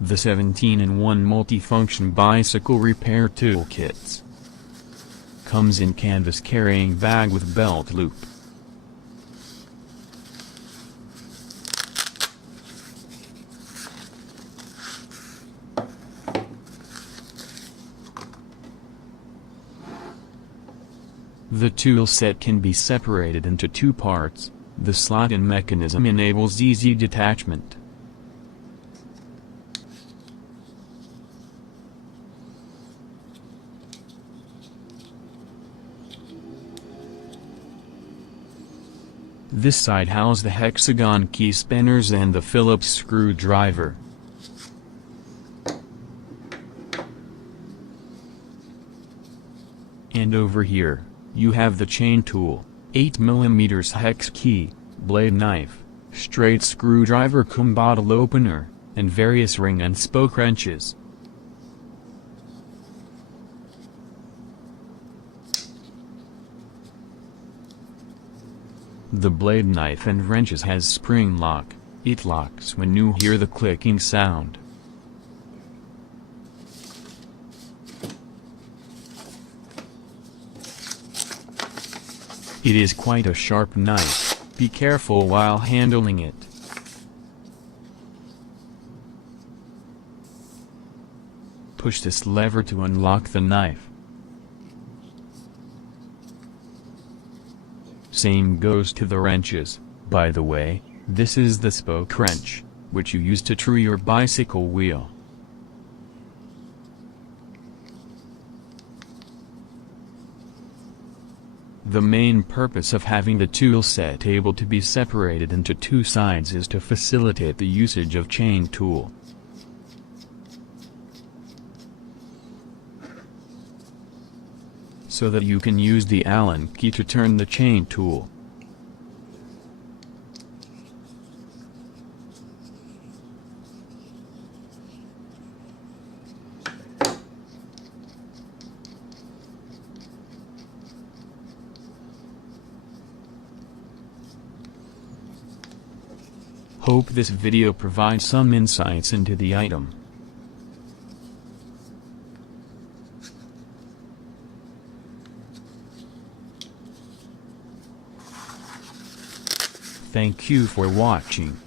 The 17-in-1 multifunction bicycle repair toolkits. Comes in canvas carrying bag with belt loop. The tool set can be separated into two parts. The slot-in mechanism enables easy detachment. This side houses the hexagon key spinners and the Phillips screwdriver. And over here, you have the chain tool, 8mm hex key, blade knife, straight screwdriver cum bottle opener, and various ring and spoke wrenches. The blade knife and wrenches has spring lock. It locks when you hear the clicking sound. It is quite a sharp knife. Be careful while handling it. Push this lever to unlock the knife. Same goes to the wrenches. By the way, this is the spoke wrench, which you use to true your bicycle wheel. The main purpose of having the tool set able to be separated into two sides is to facilitate the usage of chain tool. So that you can use the Allen key to turn the chain tool. Hope this video provides some insights into the item. Thank you for watching.